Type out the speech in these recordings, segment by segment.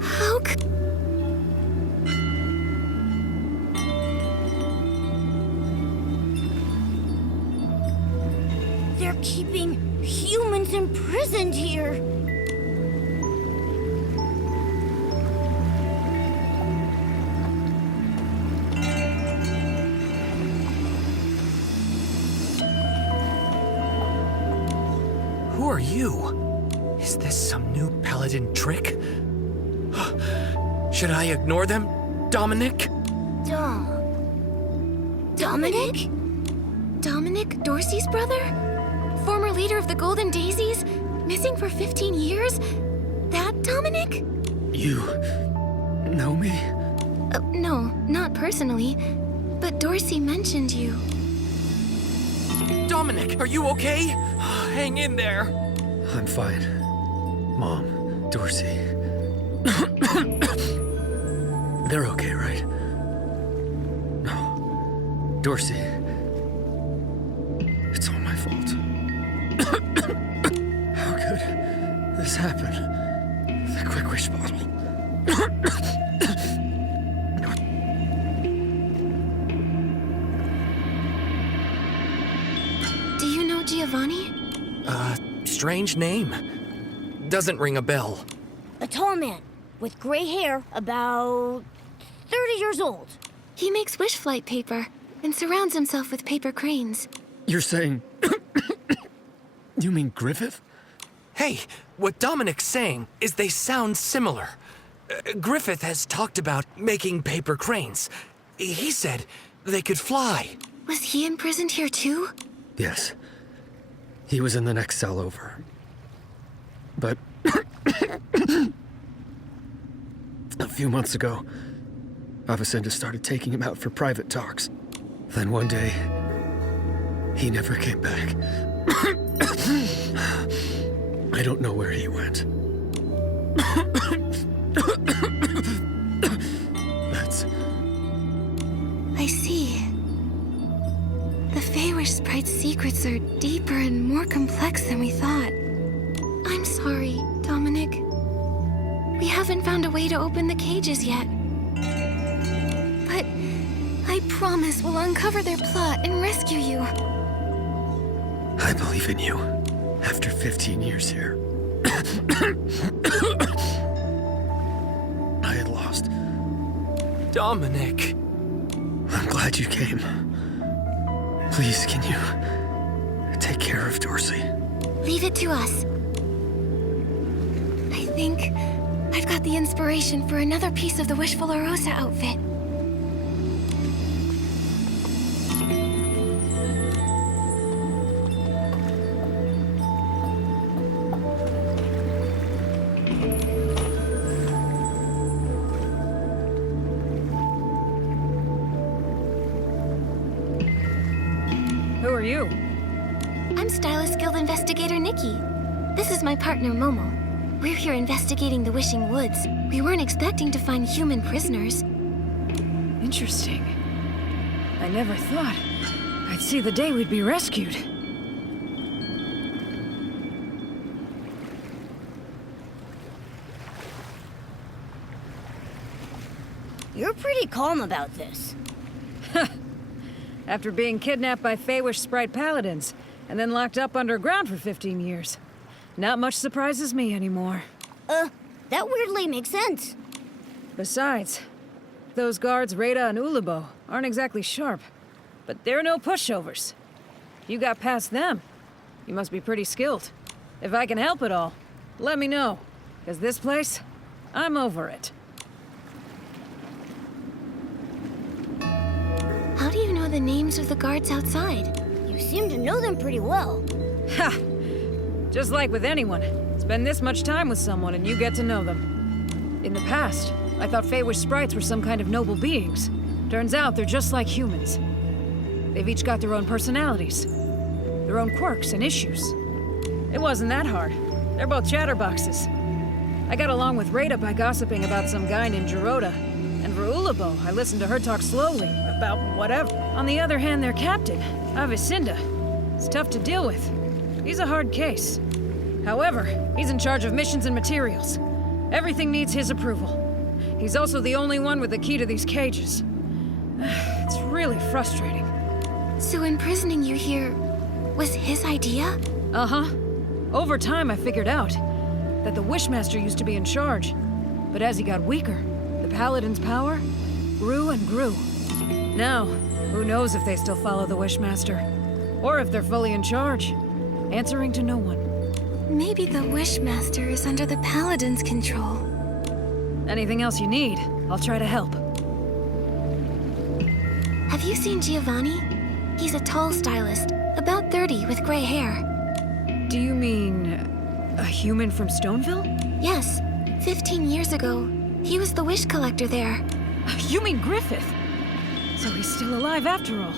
How could... They're keeping humans imprisoned here. Who are you? Is this some new paladin trick? Should I ignore them, Dominic? Dominic? Dominic, Dorsey's brother? Former leader of the Golden Daisies? Missing for 15 years? That Dominic? You know me? No, not personally. But Dorsey mentioned you. Dominic, are you okay? Hang in there. I'm fine. Mom, Dorsey. They're okay, right? No. Dorsey. It's all my fault. How could this happen? The Quick Wish bottle. Do you know Giovanni? Strange name. Doesn't ring a bell. A tall man with gray hair, about 30 years old. He makes wish flight paper and surrounds himself with paper cranes. You're saying... You mean Griffith? Hey, what Dominic's saying is they sound similar. Griffith has talked about making paper cranes. He said they could fly. Was he imprisoned here too? Yes. He was in the next cell over. But... a few months ago, Avicenna started taking him out for private talks. Then one day, he never came back. I don't know where he went. That's... I see. The Feywish Sprite's secrets are deeper and more complex than we thought. I'm sorry, Dominic. We haven't found a way to open the cages yet. But I promise we'll uncover their plot and rescue you. I believe in you. After 15 years here. I had lost. Dominic. I'm glad you came. Please, can you take care of Dorsey? Leave it to us. I think I've got the inspiration for another piece of the Wishful Rosa outfit. Who are you? I'm Stylist Guild Investigator Nikki. This is my partner Momo. We're here investigating the Wishing Woods. We weren't expecting to find human prisoners. Interesting. I never thought I'd see the day we'd be rescued. You're pretty calm about this. After being kidnapped by Feywish Sprite Paladins, and then locked up underground for 15 years. Not much surprises me anymore. That weirdly makes sense. Besides, those guards Rada and Ulabo aren't exactly sharp, but they're no pushovers. If you got past them, you must be pretty skilled. If I can help at all, let me know, because this place, I'm over it. How do you know the names of the guards outside? You seem to know them pretty well. Ha! Just like with anyone, spend this much time with someone and you get to know them. In the past, I thought Feywish sprites were some kind of noble beings. Turns out they're just like humans. They've each got their own personalities, their own quirks and issues. It wasn't that hard. They're both chatterboxes. I got along with Rada by gossiping about some guy named Geroda. And for Ulabo, I listened to her talk slowly about whatever. On the other hand, their captain, Avicenna, is tough to deal with. He's a hard case. However, he's in charge of missions and materials. Everything needs his approval. He's also the only one with the key to these cages. It's really frustrating. So imprisoning you here was his idea? Uh-huh. Over time, I figured out that the Wishmaster used to be in charge. But as he got weaker, the Paladin's power grew and grew. Now, who knows if they still follow the Wishmaster? Or if they're fully in charge, answering to no one. Maybe the Wishmaster is under the Paladin's control. Anything else you need, I'll try to help. Have you seen Giovanni? He's a tall stylist, about 30 with gray hair. Do you mean a human from Stoneville? Yes, 15 years ago, he was the wish collector there. You mean Griffith? So he's still alive after all.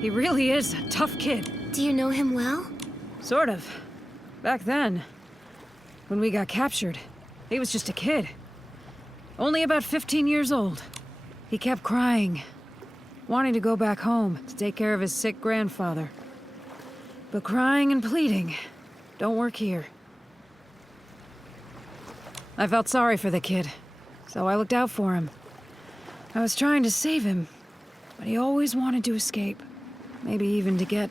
He really is a tough kid. Do you know him well? Sort of. Back then, when we got captured, he was just a kid. Only about 15 years old. He kept crying, wanting to go back home to take care of his sick grandfather. But crying and pleading don't work here. I felt sorry for the kid, so I looked out for him. I was trying to save him, but he always wanted to escape. Maybe even to get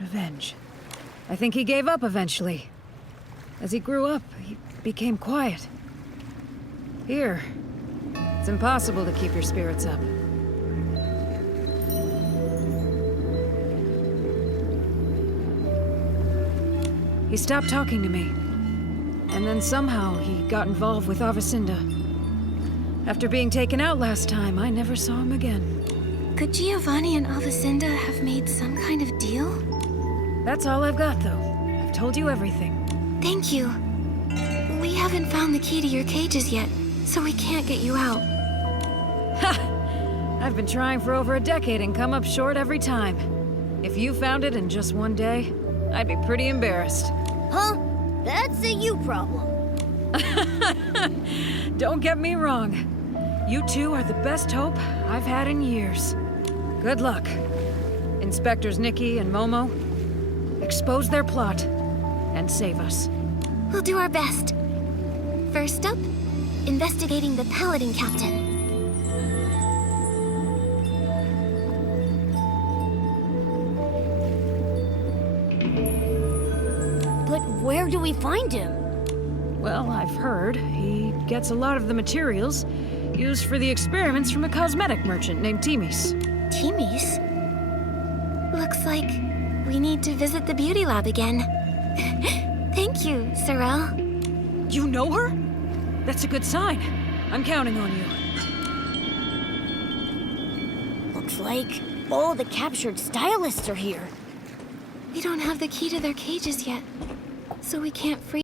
revenge. I think he gave up eventually. As he grew up, he became quiet. Here, it's impossible to keep your spirits up. He stopped talking to me. And then somehow he got involved with Avacinda. After being taken out last time, I never saw him again. Could Giovanni and Avacinda have made some kind of deal? That's all I've got, though. I've told you everything. Thank you. We haven't found the key to your cages yet, so we can't get you out. Ha! I've been trying for over a decade and come up short every time. If you found it in just one day, I'd be pretty embarrassed. Huh? That's a you problem. Don't get me wrong. You two are the best hope I've had in years. Good luck. Inspectors Nikki and Momo, expose their plot and save us. We'll do our best. First up, investigating the Paladin Captain. But where do we find him? Well, I've heard he gets a lot of the materials used for the experiments from a cosmetic merchant named Timis. Timmy's? Looks like we need to visit the beauty lab again. Thank you, Sorrel. You know her? That's a good sign. I'm counting on you. Looks like all the captured stylists are here. We don't have the key to their cages yet, so we can't free